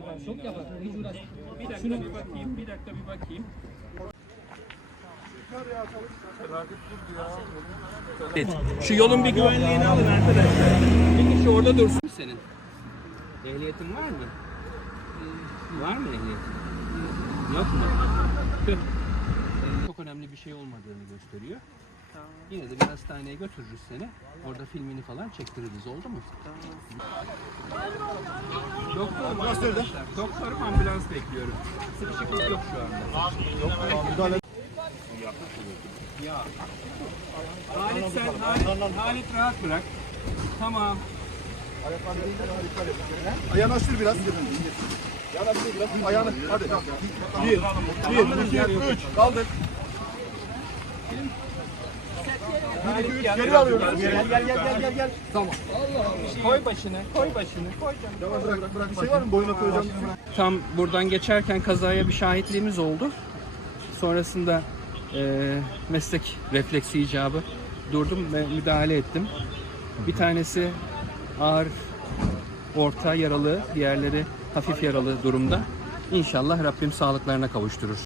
yapar, çok yapar. Hiç uğraş. Bir dakika bir bakayım, bir dakika bir bakayım. Evet, şu yolun bir güvenliğini alın arkadaşlar. Bir kişi orada dursun. Senin ehliyetin var mı? Var mı ehliyetin? Yok mu? Çok önemli bir şey olmadığını gösteriyor. Yine de bir hastaneye götürürüz seni. Orada filmini falan çektiririz oldu mu? Doktor arkadaşlar. Doktorum ambulans bekliyorum. Sıkışıklık yok şu anda. Ya. Halit sen Halit, Halit rahat bırak. Tamam. Ayağını açtır biraz. Yanaştır biraz. Ayağını. Hadi. Bir, bir, iki, üç. Kaldır. Gel. Geri alıyorum. Gel gel gel gel gel. gel. Tamam. Koy başını, koy başını, koy canım. Yavaş bırak bırak. bırak. Bir şey var mı? Boyuna koyacağım. Tam buradan geçerken kazaya bir şahitliğimiz oldu. Sonrasında e, meslek refleksi icabı durdum ve müdahale ettim. Bir tanesi ağır, orta yaralı, diğerleri hafif yaralı durumda. İnşallah Rabbim sağlıklarına kavuşturur.